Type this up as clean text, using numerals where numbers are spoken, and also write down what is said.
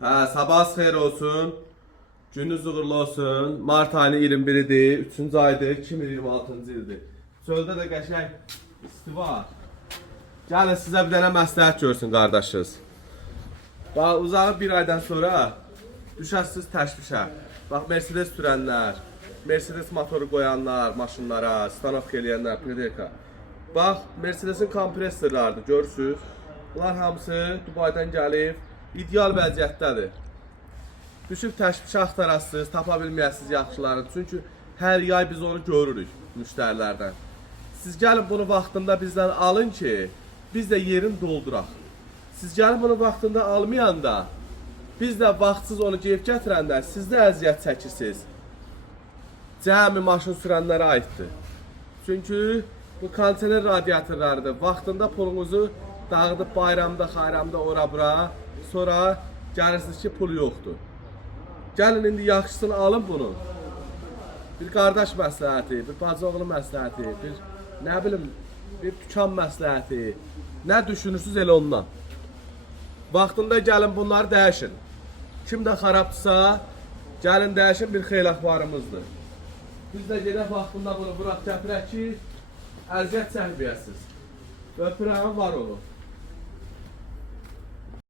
Sabahınız xeyir olsun. Gününüz uğurlu olsun. Mart ayının 21-idir, 3-cü aydır, 2026-cı ildir. Çöldə də qəşəng isti var. Gəlin sizə bir dənə məsləhət görsün qardaşınız. Bax, uzağı bir aydan sonra düşərsiniz təşvişə. Bax, Mercedes sürənlər, Mercedes motoru qoyanlar, maşınlara, stanok eləyənlər, pedeka. Bax, Mercedesin kompresorlarıdır, görürsünüz. Bunlar hamısı Dubaydan gəlib, ideal vəziyyətdədir. Düşüb təşvişə axtarasınız, tapa bilməyəsiniz yaxşılarını. Çünki hər yay biz onu görürük müştərilərdən. Siz gəlin bunu vaxtında bizdən alın ki, biz də yerini dolduraq. Siz gəlin bunu vaxtında almayanda, biz də vaxtsız onu geyib gətirəndə siz də əziyyət çəkirsiniz. Cəmi maşın sürənlərə aiddir. Çünki bu kontener radiatorlarıdır. Vaxtında pulunuzu dağıdıb bayramda, xayramda, ora-bura, sonra gəlirsiniz ki, pul yoxdur. Gəlin indi yaxşısını alın bunu. Bir qardaş məsləhəti, bir bacıoğlu məsləhəti, bir nə bilim, bir dükan məsləhəti. Nə düşünürsünüz elə ondan. Vaxtında gəlin bunları dəyişin. Kim də xarabdırsa, gəlin dəyişin, bir xeyl axbarımızdır. Biz də gedək vaxtında bunu bıraq gətirək ki, əziyyət çəkməyəsiniz. Öpürəm, var olun.